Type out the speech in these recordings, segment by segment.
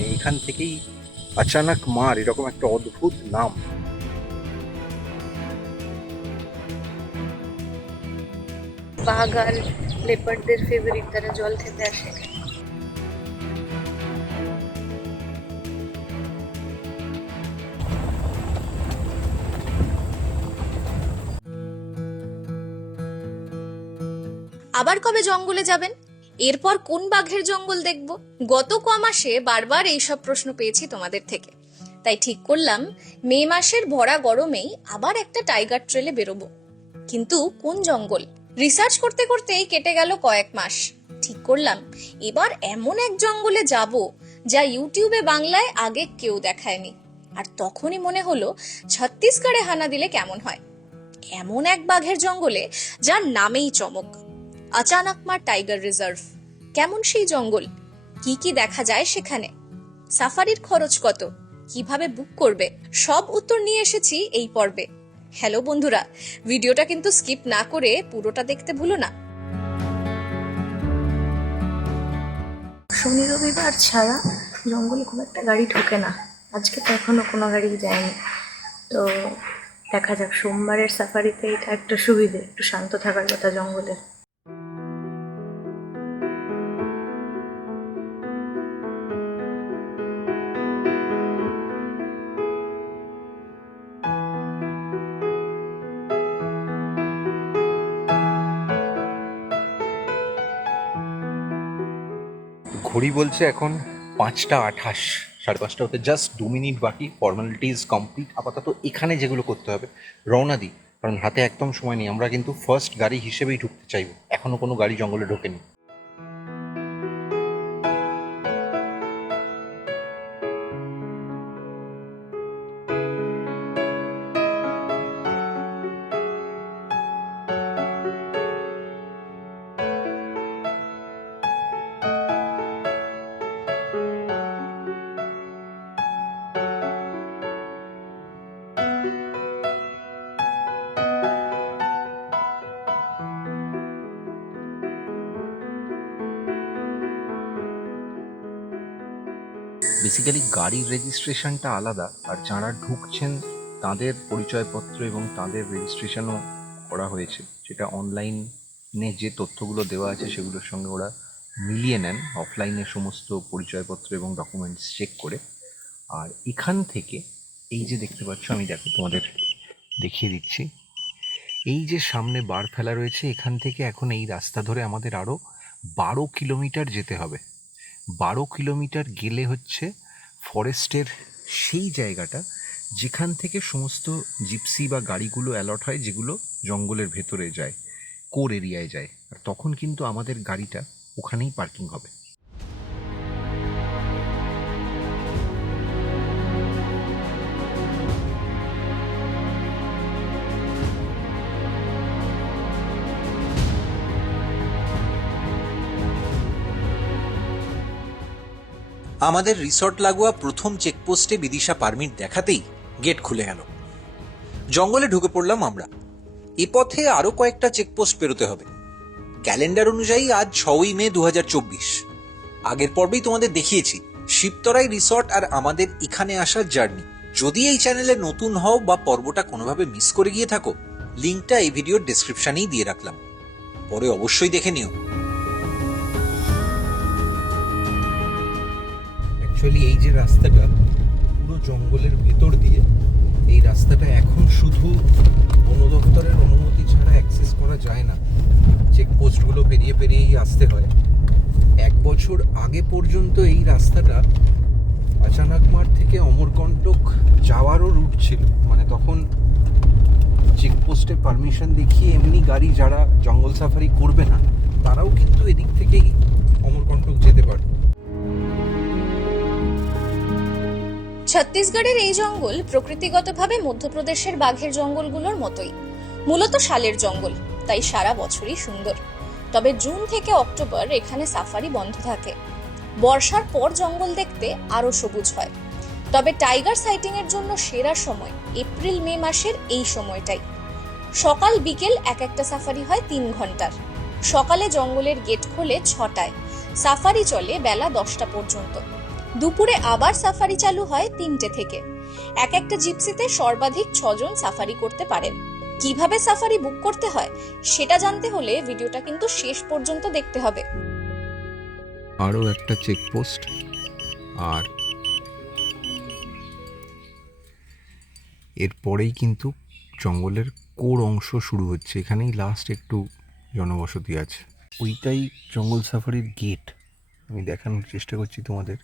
মানে এখান থেকেই আচানক মার এরকম একটা অদ্ভুত নাম। বাঘ আর লেপার্ডদের ফেভারিট, তারা জল খেতে আসে। আবার কবে জঙ্গলে যাবেন? এরপর কোন বাঘের জঙ্গল দেখব? গত ক মাসে বারবার এইসব প্রশ্ন পেয়েছি তোমাদের থেকে, তাই ঠিক করলাম মে মাসের ভরা গরমেই আবার একটা টাইগার ট্রেলে বেরোবো। কিন্তু কোন জঙ্গল? রিসার্চ করতে করতেই কেটে গেল কয়েক মাস। ঠিক করলাম এবার এমন এক জঙ্গলে যাব যা ইউটিউবে বাংলায় আগে কেউ দেখায়নি। আর তখনই মনে হলো ছত্তিশগড়ে হানা দিলে কেমন হয়। এমন এক বাঘের জঙ্গলে যার নামেই চমক, আচানকমার টাইগার রিজার্ভ। কেমন সেই জঙ্গল? কি কি দেখা যায় সেখানে? সাফারির খরচ কত? কিভাবে বুক করবে? সব উত্তর নিয়ে এসেছি এই পর্বে। হ্যালো বন্ধুরা, ভিডিওটা কিন্তু স্কিপ না করে পুরোটা দেখতে ভুলো না। শনি রবিবার ছাড়া জঙ্গলে খুব একটা গাড়ি ঢোকে না। আজকে তো এখনো কোনো গাড়ি যায়নি, তো দেখা যাক। সোমবারের সাফারিতে এটা একটা সুবিধে, একটু শান্ত থাকার কথা জঙ্গলে। ঘড়ি বলছে এখন 5:28, 5:30 হতে জাস্ট 2 মিনিট বাকি। Formalities complete. আপাতত এখানে যেগুলো করতে হবে রওনা দিই, কারণ হাতে একদম সময় নেই। আমরা কিন্তু ফার্স্ট গাড়ি হিসেবেই ঢুকতে চাইবো, এখনো কোনো গাড়ি জঙ্গলে ঢোকেনি। বেসিক্যালি গাড়ির রেজিস্ট্রেশনটা আলাদা, আর যারা ঢুকছেন তাদের পরিচয়পত্র এবং তাদের রেজিস্ট্রেশনও করা হয়েছে, যেটা অনলাইনে যে তথ্যগুলো দেওয়া আছে সেগুলোর সঙ্গে ওরা মিলিয়ে নেন অফলাইনে সমস্ত পরিচয়পত্র এবং ডকুমেন্টস চেক করে। আর এখান থেকে এই যে দেখতে পাচ্ছ, আমি দেখো তোমাদের দেখিয়ে দিচ্ছি, এই যে সামনে বার ফেলা রয়েছে, এখান থেকে এখন এই রাস্তা ধরে আমাদের আরও 12 কিলোমিটার যেতে হবে। 12 কিলোমিটার গেলে হচ্ছে ফরেস্টের সেই জায়গাটা যেখান থেকে সমস্ত জিপসি বা গাড়িগুলো অ্যালট হয়, যেগুলো জঙ্গলের ভেতরে যায়, কোর এরিয়ায় যায়। আর তখন কিন্তু আমাদের গাড়িটা ওখানেই পার্কিং হবে। আমাদের রিসর্ট লাগোয়া প্রথম চেকপোস্টে বিদিশা পারমিট দেখাতেই গেট খুলে গেল। জঙ্গলে ঢুকে পড়লাম আমরা। এ পথে আরো কয়েকটা চেকপোস্ট পেরোতে হবে। ক্যালেন্ডার অনুযায়ী আজ 6ই মে 2024। আগের পর্বেই তোমাদের দেখিয়েছি শিবতরাই রিসর্ট আর আমাদের এখানে আসার জার্নি। যদি এই চ্যানেলে নতুন হও বা পর্বটা কোনোভাবে মিস করে গিয়ে থাকো, লিঙ্কটা এই ভিডিওর ডেসক্রিপশনেই দিয়ে রাখলাম, পরে অবশ্যই দেখে নিও। অ্যাকচুয়ালি এই যে রাস্তাটা পুরো জঙ্গলের ভেতর দিয়ে, এই রাস্তাটা এখন শুধু বন দপ্তরের অনুমতি ছাড়া অ্যাক্সেস করা যায় না। চেকপোস্টগুলো পেরিয়ে পেরিয়েই আসতে হয়। 1 বছর আগে পর্যন্ত এই রাস্তাটা আচানকমার থেকে অমরকন্টক যাওয়ারও রুট ছিল। মানে তখন চেকপোস্টে পারমিশন দেখিয়ে এমনি গাড়ি যারা জঙ্গল সাফারি করবে না, তারাও কিন্তু এদিক থেকেই অমরকন্টক যেতে পারত। ছত্তিশগড়ের এই জঙ্গল প্রকৃতিগতভাবে মধ্যপ্রদেশের বাঘের জঙ্গলগুলোর মতোই, মূলত শালের জঙ্গল, তাই সারা বছরই সুন্দর। তবে জুন থেকে অক্টোবর এখানে সাফারি বন্ধ থাকে। বর্ষার পর জঙ্গল দেখতে আরো সবুজ হয়। তবে টাইগার সাইটিং এর জন্য সেরা সময় এপ্রিল মে মাসের এই সময়টাই। সকাল বিকেল এক একটা সাফারি হয় 3 ঘন্টার। সকালে জঙ্গলের গেট খোলে 6টায়, সাফারি চলে বেলা 10টা পর্যন্ত। দুপুরে আবার সাফারি চালু হয় 3টে থেকে। এক একটা জিপসিতে সর্বাধিক 6 জন সাফারি করতে পারেন। কিভাবে সাফারি বুক করতে হয় সেটা জানতে হলে ভিডিওটা কিন্তু শেষ পর্যন্ত দেখতে হবে। আরও একটা চেকপোস্ট, আর এরপরেই কিন্তু জঙ্গলের কোর অংশ শুরু হচ্ছে। এখানেই লাস্ট একটু জনবসতি আছে। ওইটাই জঙ্গল সাফারির গেট। আমি দেখানোর চেষ্টা করছি তোমাদের,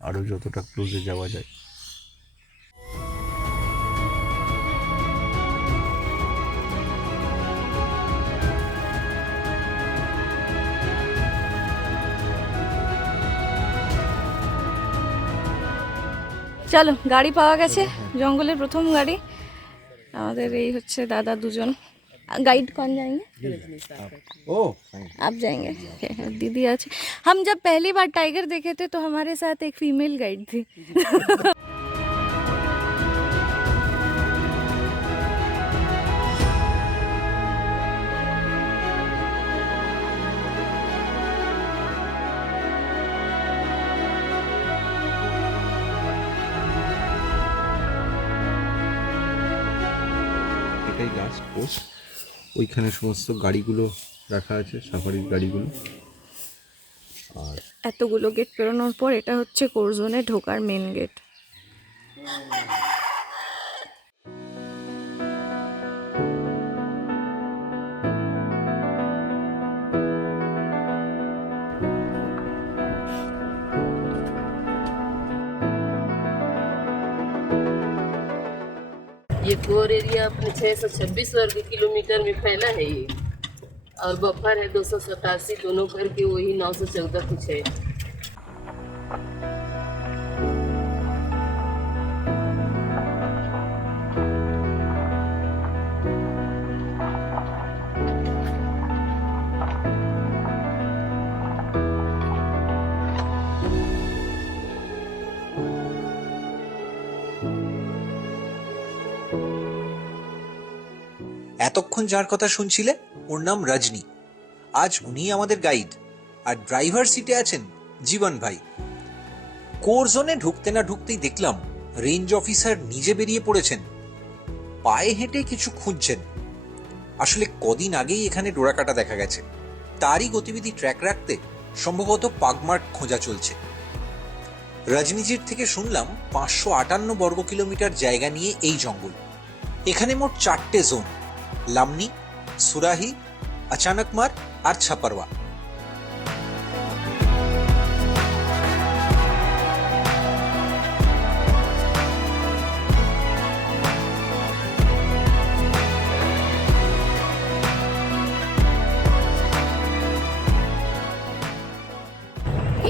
আরও যতটা ক্লোজে যাওয়া যায়। চলো, গাড়ি পাওয়া গেছে, জঙ্গলের প্রথম গাড়ি। আমাদের এই হচ্ছে দাদা দুজন। गाइड कौन जाएंगे? आप जाएंगे? दीदी आज हम जब पहली बार टाइगर देखे थे तो हमारे साथ एक फीमेल गाइड थी। এটাই লাস্ট পোস্ট। ওইখানে সমস্ত গাড়িগুলো রাখা আছে, সাফারির গাড়িগুলো। আর এতগুলো গেট পেরোনোর পর এটা হচ্ছে কোর জোনে ঢোকার মেন গেট। ये कोर एरिया अपने 626 वर्ग किलोमीटर में फैला है ये, और बफर है 287, दोनों करके वही 914 कुछ है। এতক্ষণ যার কথা শুনছিলে ওর নাম রজনী। আজ উনি আমাদের গাইড, আর ড্রাইভার সিটে আছেন জীবন ভাই। কোর জোনে ঢুকতে না ঢুকতেই দেখলাম রেঞ্জ অফিসার নিজে বেরিয়ে পড়েছেন, পায়ে হেঁটে কিছু খুঁজছেন। আসলে কদিন আগেই এখানে ডোরাকাটা দেখা গেছে, তারই গতিবিধি ট্র্যাক রাখতে সম্ভবত পাগমার্ক খোঁজা চলছে। রজনীজির থেকে শুনলাম 558 বর্গ কিলোমিটার জায়গা নিয়ে এই জঙ্গল। এখানে মোট 4টে জোন: লামনি, সুরাহি, আচানকমার আর ছাপারওয়া।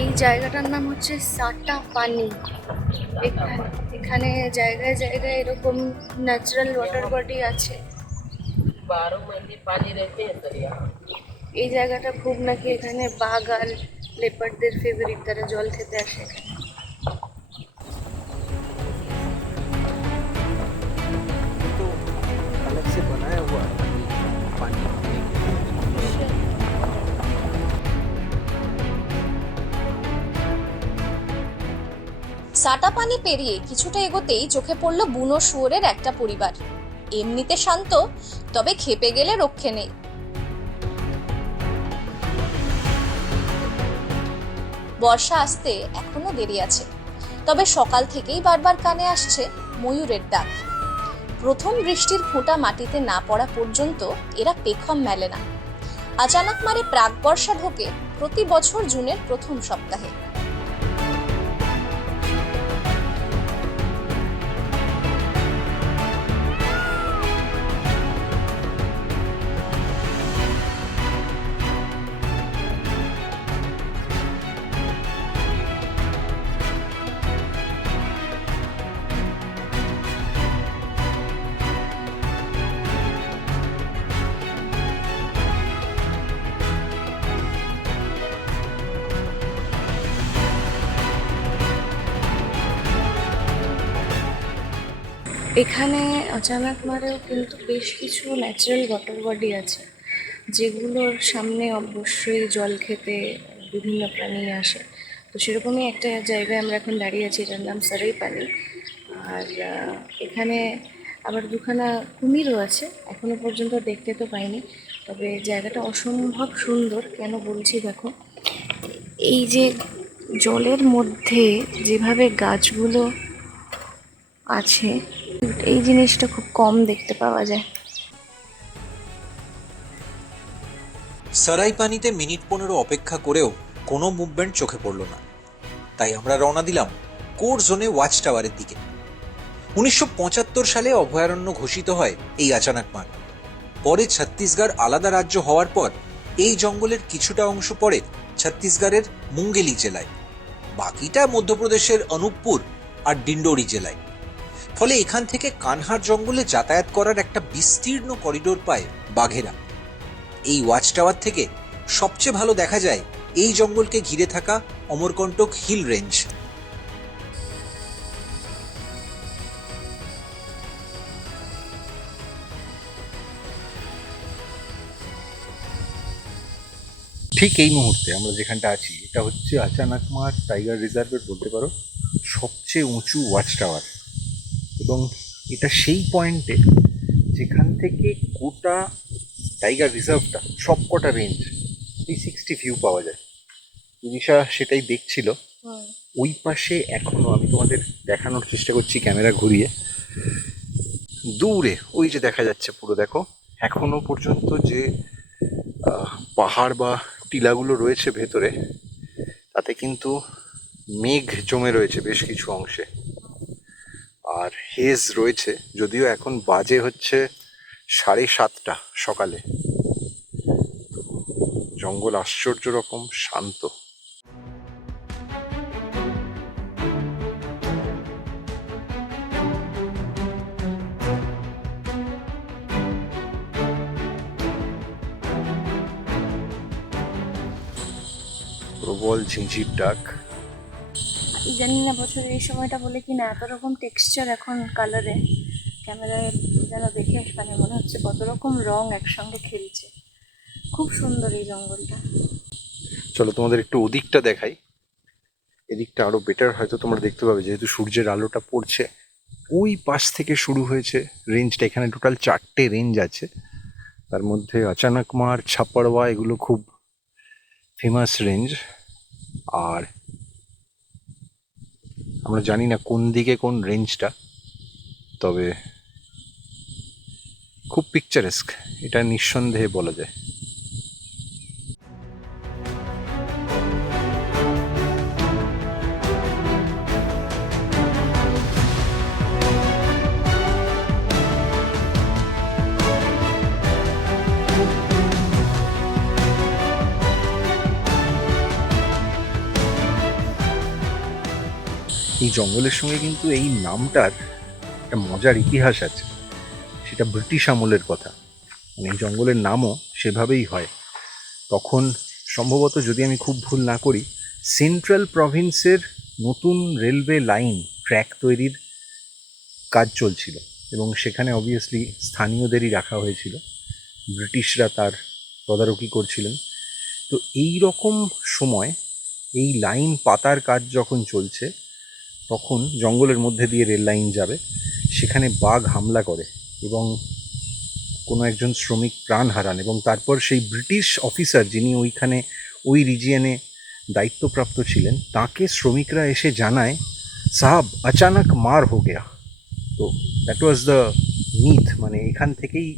এই জায়গাটার নাম হচ্ছে সাটা পানি। এখানে জায়গায় জায়গায় এরকম ন্যাচারাল ওয়াটার বডি আছে। 12 महीने पानी रहते हैं सर यहाँ। এই জায়গাটা খুব নাকি এখানে বাঘ আর লেপার্ডদের ফেভারিট, তারা জল খেতে আসে। तो अलग से बनाया हुआ है पानी पीने के लिए। সাটা পানি পেরিয়ে কিছুটা এগোতেই চোখে পড়ল বুনো শুয়োরের একটা পরিবার। এমনিতে শান্ত, তবে খেপে গেলে রক্ষে নেই। বর্ষা আসতে এখনো দেরি আছে, তবে সকাল থেকেই বারবার কানে আসছে ময়ূরের ডাক। প্রথম বৃষ্টির ফোঁটা মাটিতে না পড়া পর্যন্ত এরা পেখম মেলে না। আচানক মারে প্রাক বর্ষা ঢোকে প্রতি বছর জুনের প্রথম সপ্তাহে। এখানে আচানক মারেও কিন্তু বেশ কিছু ন্যাচারাল ওয়াটার বডি আছে, যেগুলোর সামনে অবশ্যই জল খেতে বিভিন্ন প্রাণী আসে। তো সেরকমই একটা জায়গায় আমরা এখন দাঁড়িয়ে আছি, এটার নাম সারাইপানি। আর এখানে আবার দুখানা কুমিরও আছে, এখনো পর্যন্ত দেখতে তো পাইনি। তবে জায়গাটা অসম্ভব সুন্দর। কেন বলছি দেখো, এই যে জলের মধ্যে যেভাবে গাছগুলো আছে, এই জিনিসটা খুব কম দেখতে পাওয়া যায়। সারাইপানিতে মিনিট 15 অপেক্ষা করেও কোনো মুভমেন্ট চোখে পড়ল না। তাই আমরা রওনা দিলাম কোর জোনে ওয়াচ টাওয়ারের দিকে। 1975 সালে অভয়ারণ্য ঘোষিত হয় এই আচানাকমার। পরে ছত্তিশগড় আলাদা রাজ্য হওয়ার পর এই জঙ্গলের কিছুটা অংশ পড়ে ছত্তিশগড়ের মুঙ্গেলি জেলায়, বাকিটা মধ্যপ্রদেশের অনুপপুর আর ডিন্ডোরি জেলায়। ফলে এখান থেকে কানহার জঙ্গলে যাতায়াত করার একটা বিস্তীর্ণ করিডোর পায় বাঘেরা। এই ওয়াচ টাওয়ার থেকে সবচেয়ে ভালো দেখা যায় এই জঙ্গলকে ঘিরে থাকা অমরকন্টক হিল রেঞ্জ। ঠিক এই মুহূর্তে আমরা যেখানটা আছি, এটা হচ্ছে আচানাকমার টাইগার রিজার্ভের বলতে পারো সবচেয়ে উঁচু ওয়াচ টাওয়ার। এবং এটা সেই পয়েন্টে যেখান থেকে গোটা টাইগার রিজার্ভটা সবকটা রেঞ্জ 360 ভিউ পাওয়া যায়। বিদিশা সেটাই দেখছিল। ওই পাশে এখনো আমি তোমাদের দেখানোর চেষ্টা করছি ক্যামেরা ঘুরিয়ে, দূরে ওই যে দেখা যাচ্ছে পুরো, দেখো এখনো পর্যন্ত যে পাহাড় বা টিলাগুলো রয়েছে ভেতরে, তাতে কিন্তু মেঘ জমে রয়েছে বেশ কিছু অংশে, আর হেজ রয়েছে। যদিও এখন বাজে হচ্ছে 7:30 সকালে। তো জঙ্গল আশ্চর্য রকম শান্ত। প্রবল ঝিঁঝির ডাক। জানি না বছর এই সময়টা বলে কি না, এত রকম টেক্সচার এখন কালারে ক্যামেরায় যেন দেখে মানে মনে হচ্ছে কত রকম রং একসঙ্গে খেলছে। খুব সুন্দর এই জঙ্গলটা। চলো তোমাদের একটু ওদিকটা দেখাই। এদিকটা আরো বেটার হয়তো তোমরা দেখতে পাবে, যেহেতু সূর্যের আলোটা পড়ছে। ওই পাশ থেকে শুরু হয়েছে রেঞ্জটা। এখানে টোটাল 4টে রেঞ্জ আছে, তার মধ্যে আচানাকমার, ছাপাড়ওয়া এগুলো খুব ফেমাস রেঞ্জ। আর আমরা জানি না কোন দিকে কোন রেঞ্জটা, তবে খুব পিকচারেস্ক, এটা নিঃসন্দেহে বলা যায়। এই জঙ্গলের সঙ্গে কিন্তু এই নামটার একটা মজার ইতিহাস আছে। সেটা ব্রিটিশ আমলের কথা। মানে এই জঙ্গলের নামও সেভাবেই হয়। তখন সম্ভবত, যদি আমি খুব ভুল না করি, সেন্ট্রাল প্রভিন্সের নতুন রেলওয়ে লাইন ট্র্যাক তৈরির কাজ চলছিল, এবং সেখানে অবভিয়াসলি স্থানীয়দেরই রাখা হয়েছিল। ব্রিটিশরা তার তদারকি করছিলেন। তো এই রকম সময় এই লাইন পাতার কাজ যখন চলছে, তখন জঙ্গলের মধ্যে দিয়ে রেল লাইন যাবে, সেখানে বাঘ হামলা করে এবং কোনো একজন শ্রমিক প্রাণ হারান। এবং তারপর সেই ব্রিটিশ অফিসার যিনি ওইখানে ওই রিজিয়নে দায়িত্বপ্রাপ্ত ছিলেন, তাকে শ্রমিকরা এসে জানায়, সাহাব আচানক মার হো গেয়া। তো দ্যাট ওয়াজ দ্য মিথ। মানে এখান থেকেই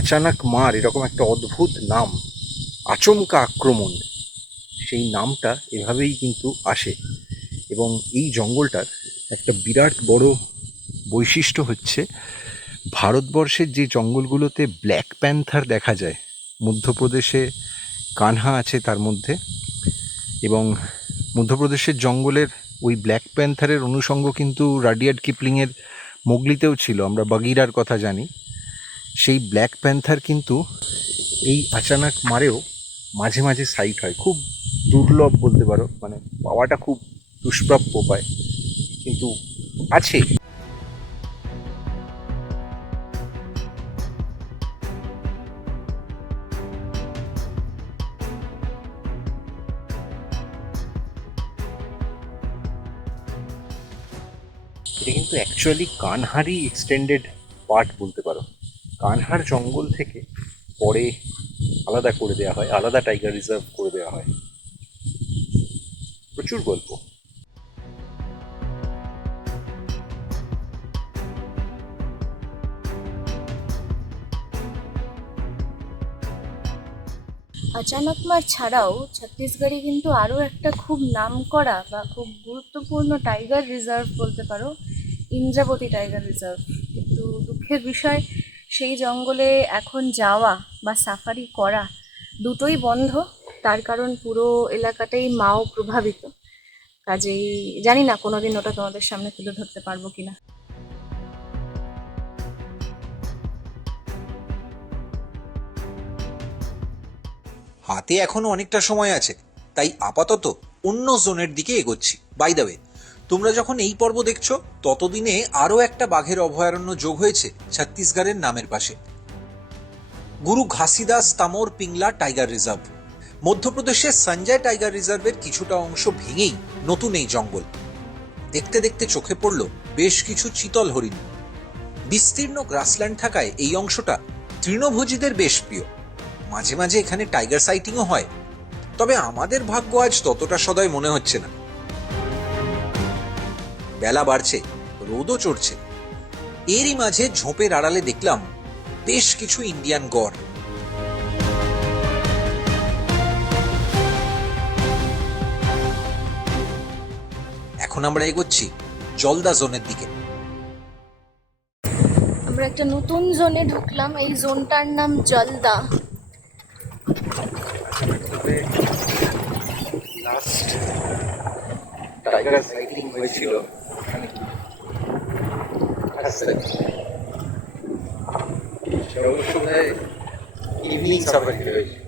আচানক মার, এরকম একটা অদ্ভুত নাম, আচমকা আক্রমণ, সেই নামটা এভাবেই কিন্তু আসে। এবং এই জঙ্গলটার একটা বিরাট বড় বৈশিষ্ট্য হচ্ছে, ভারতবর্ষের যে জঙ্গলগুলোতে ব্ল্যাক প্যান্থার দেখা যায়, মধ্যপ্রদেশে কানহা আছে তার মধ্যে, এবং মধ্যপ্রদেশের জঙ্গলের ওই ব্ল্যাক প্যান্থারের অনুষঙ্গ কিন্তু রাডিয়ার্ড কিপলিংয়ের মোগলিতেও ছিল। আমরা বাগিরার কথা জানি। সেই ব্ল্যাক প্যান্থার কিন্তু এই আচানক মারেও মাঝে মাঝে সাইট হয়। খুব দুর্লভ বলতে পারো, মানে পাওয়াটা খুব দুষ্প্রাপ্য উপায়, কিন্তু আছে। এটা কিন্তু অ্যাকচুয়ালি কানহারই এক্সটেন্ডেড পার্ট বলতে পারো। কানহার জঙ্গল থেকে পরে আলাদা করে দেওয়া হয়, আলাদা টাইগার রিজার্ভ করে দেওয়া হয়। প্রচুর গল্প। আচানকমার ছাড়াও ছত্তিশগড়ে কিন্তু আরও একটা খুব নামকরা বা খুব গুরুত্বপূর্ণ টাইগার রিজার্ভ বলতে পারো, ইন্দ্রাবতী টাইগার রিজার্ভ। কিন্তু দুঃখের বিষয়, সেই জঙ্গলে এখন যাওয়া বা সাফারি করা দুটোই বন্ধ। তার কারণ পুরো এলাকাটাই মাও প্রভাবিত। কাজেই জানি না কোনোদিন ওটা তোমাদের সামনে তুলে ধরতে পারবো কিনা। হাতে এখনো অনেকটা সময় আছে, তাই আপাতত অন্য জোনের দিকে এগোচ্ছি। বাই দ্য ওয়ে, তোমরা যখন এই পর্ব দেখছো ততদিনে আরও একটা বাঘের অভয়ারণ্য যোগ হয়েছে ছত্তিশগড়ের নামের পাশে। গুরু ঘাসিদাস তামোর পিংলা টাইগার রিজার্ভ। মধ্যপ্রদেশের সঞ্জয় টাইগার রিজার্ভের কিছুটা অংশ ভেঙেই নতুন এই জঙ্গল। দেখতে দেখতে চোখে পড়ল বেশ কিছু চিতল হরিণ। বিস্তীর্ণ গ্রাসল্যান্ড থাকায় এই অংশটা তৃণভোজীদের বেশ প্রিয়। মাঝে মাঝে এখানে টাইগার সাইটিংও হয়, তবে আমাদের ভাগ্য আজ ততটা সদয় মনে হচ্ছে না। বেলা বাড়ছে, রোদও চড়ছে। এরই মাঝে ঝোপের আড়ালে দেখলাম বেশ কিছু ইন্ডিয়ান গড়। এখন আমরা এগোচ্ছি জলদা জোনের দিকে। আমরা একটা নতুন জোনে ঢুকলাম, এই জোনটার নাম জলদা। লাস্ট টাইগার সাইটিং হয়েছিল ইভিনিং সাফারি হয়েছে।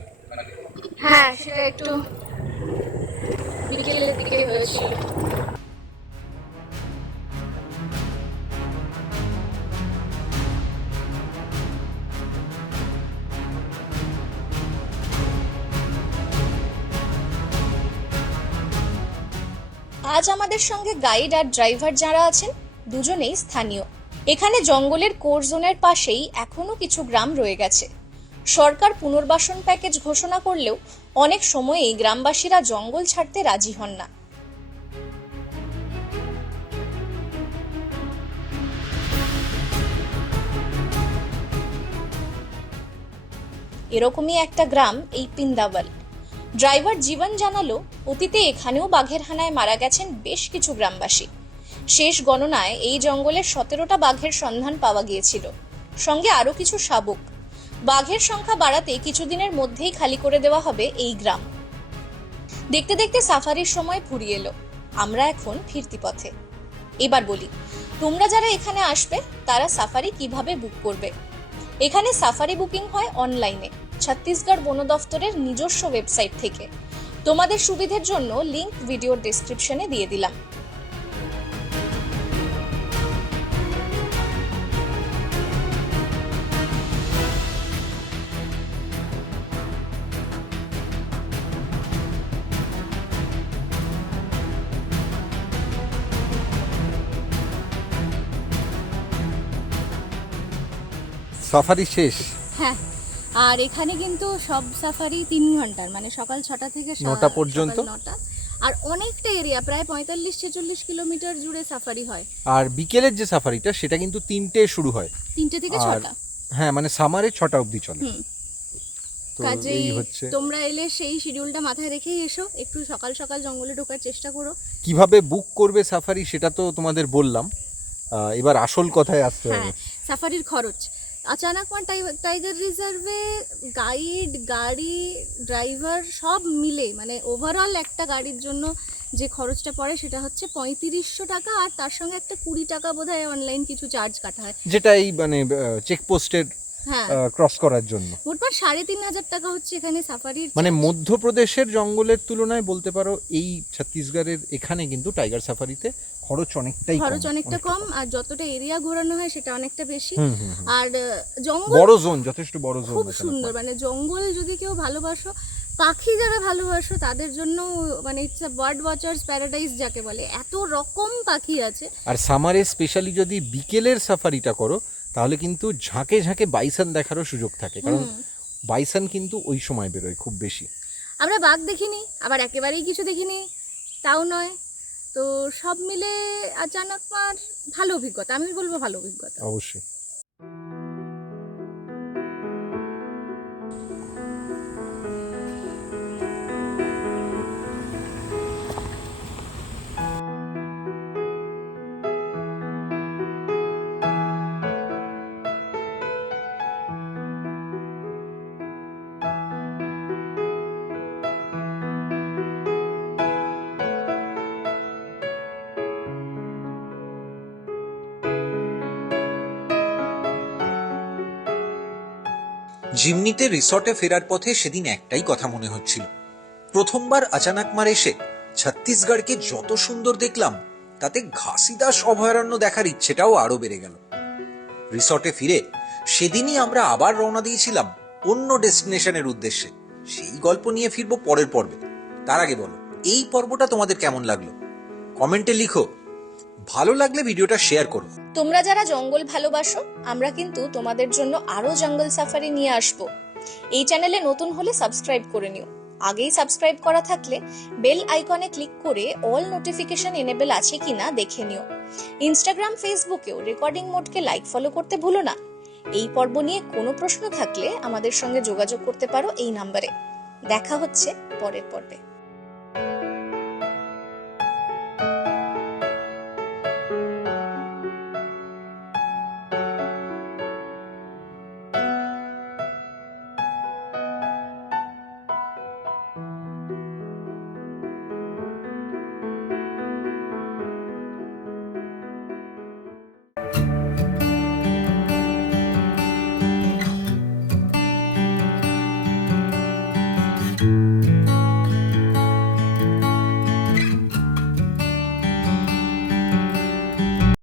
হ্যাঁ, সেটা একটু বিকেলের দিকে হয়েছিল। আজ আমাদের সঙ্গে গাইড আর ড্রাইভার যারা আছেন দুজনেই স্থানীয়। এখানে জঙ্গলের কোর জোনের পাশেই এখনো কিছু গ্রাম রয়ে গেছে। সরকার পুনর্বাসন প্যাকেজ ঘোষণা করলেও অনেক সময়েই গ্রামবাসীরা জঙ্গল ছাড়তে রাজি হন না। এরকমই একটা গ্রাম এই পিন্দাওয়াল। ড্রাইভার জীবন জানালো, অতীতে এখানেও বাঘের হানায় মারা গেছেন বেশ কিছু গ্রামবাসী। শেষ গণনায় এই জঙ্গলে 17টা বাঘের সন্ধান পাওয়া গিয়েছিল, সঙ্গে আরো কিছু শাবক। বাঘের সংখ্যা বাড়াতে কিছুদিনের মধ্যেই খালি করে দেওয়া হবে এই গ্রাম। দেখতে দেখতে সাফারির সময় ফুরিয়ে এলো। আমরা এখন ফিরতি পথে। এবার বলি, তোমরা যারা এখানে আসবে তারা সাফারি কিভাবে বুক করবে? এখানে সাফারি বুকিং হয় অনলাইনে, ছত্তিশগড় বন দফতরের নিজস্ব ওয়েবসাইট থেকে। তোমাদের সুবিধের জন্য লিংক ভিডিওর ডেসক্রিপশনে দিয়ে দিলাম। সাফারি শেষ। হ্যাঁ, আর এখানে কিন্তু সব সাফারি 3 ঘন্টার, মানে সকাল 6টা থেকে 9টা পর্যন্ত। সকাল 9টা। আর অনেকটা এরিয়া, প্রায় 45-46 কিলোমিটার জুড়ে সাফারি হয়। আর বিকেলের যে সাফারিটা সেটা কিন্তু 3টে শুরু হয়। 3টে থেকে আর 6টা। হ্যাঁ, মানে সামারে 6টা অবধি চলে। তো কাজেই এই হচ্ছে। তোমরা এলে সেই শিডিউলটা মাথায় রেখেই এসো, একটু সকাল সকাল জঙ্গলে ঢোকার চেষ্টা করো। কিভাবে বুক করবে সাফারি সেটা তো তোমাদের বললাম, এবার আসল কথায় আসতে হবে। হ্যাঁ, সাফারির খরচ। আচানকমার টাইগার রিজার্ভে গাইড, গাড়ি, ড্রাইভার সব মিলে মানে ওভারঅল একটা গাড়ির জন্য যে খরচটা পড়ে সেটা হচ্ছে 3500 টাকা। আর তার সঙ্গে একটা 20 টাকা বোধহয় অনলাইন কিছু চার্জ কাটা হয়, যেটা এই মানে চেকপোস্টের হ্যাঁ, ক্রস করার জন্য। মোটমাট 3500 টাকা হচ্ছে এখানে সাফারির। মানে মধ্যপ্রদেশের জঙ্গলের তুলনায় বলতে পারো এই ছত্তিশগড়ের এখানে কিন্তু টাইগার সাফারিতে খরচ অনেকটা কম, আর যতটা এরিয়া ঘোরানো হয় সেটা অনেকটা বেশি। আর জঙ্গল বড় জোন, যথেষ্ট বড় জোন, খুব সুন্দর। মানে জঙ্গল যদি কেউ ভালোবাসো পাখি যারা ভালোবাসো তাদের জন্য মানে it's a bird watchers paradise যাকে বলে, এত রকম পাখি আছে। আর সামারে স্পেশালি যদি বিকেলের সাফারিটা করো তাহলে কিন্তু ঝাঁকে ঝাঁকে বাইসন দেখারও সুযোগ থাকে, কারণ বাইসন কিন্তু ওই সময় বেরোয় খুব বেশি। আমরা বাঘ দেখিনি, আবার একেবারেই কিছু দেখিনি তাও নয়, তো সব মিলে আচানকমার ভালো অভিজ্ঞতা, আমি বলবো ভালো অভিজ্ঞতা। অবশ্যই। জিমনিতে রিসর্টে ফেরার পথে সেদিন একটাই কথা মনে হচ্ছিল, প্রথমবার আচানকমার এসে ছত্তিশগড়কে যত সুন্দর দেখলাম তাতে ঘাসিদাস অভয়ারণ্য দেখার ইচ্ছেটাও আরো বেড়ে গেল। রিসর্টে ফিরে সেদিনই আমরা আবার রওনা দিয়েছিলাম অন্য ডেস্টিনেশনের উদ্দেশ্যে। সেই গল্প নিয়ে ফিরবো পরের পর্বে। তার আগে বলো, এই পর্বটা তোমাদের কেমন লাগলো? কমেন্টে লিখো। ভালো লাগলে ভিডিওটা শেয়ার করো। তোমরা যারা জঙ্গল ভালোবাসো, আমরা কিন্তু তোমাদের জন্য আরো জঙ্গল সাফারি নিয়ে আসবো। এই চ্যানেলে নতুন হলে সাবস্ক্রাইব করে নিও। আগেই সাবস্ক্রাইব করা থাকলে বেল আইকনে ক্লিক করে অল নোটিফিকেশন এনেবল আছে কিনা দেখে নিও। ইনস্টাগ্রাম, ফেসবুকেও রেকর্ডিং মোডকে লাইক ফলো করতে ভুলো না। এই পর্ব নিয়ে কোনো প্রশ্ন থাকলে আমাদের সঙ্গে যোগাযোগ করতে পারো এই নাম্বারে। দেখা হচ্ছে পরের পর্বে।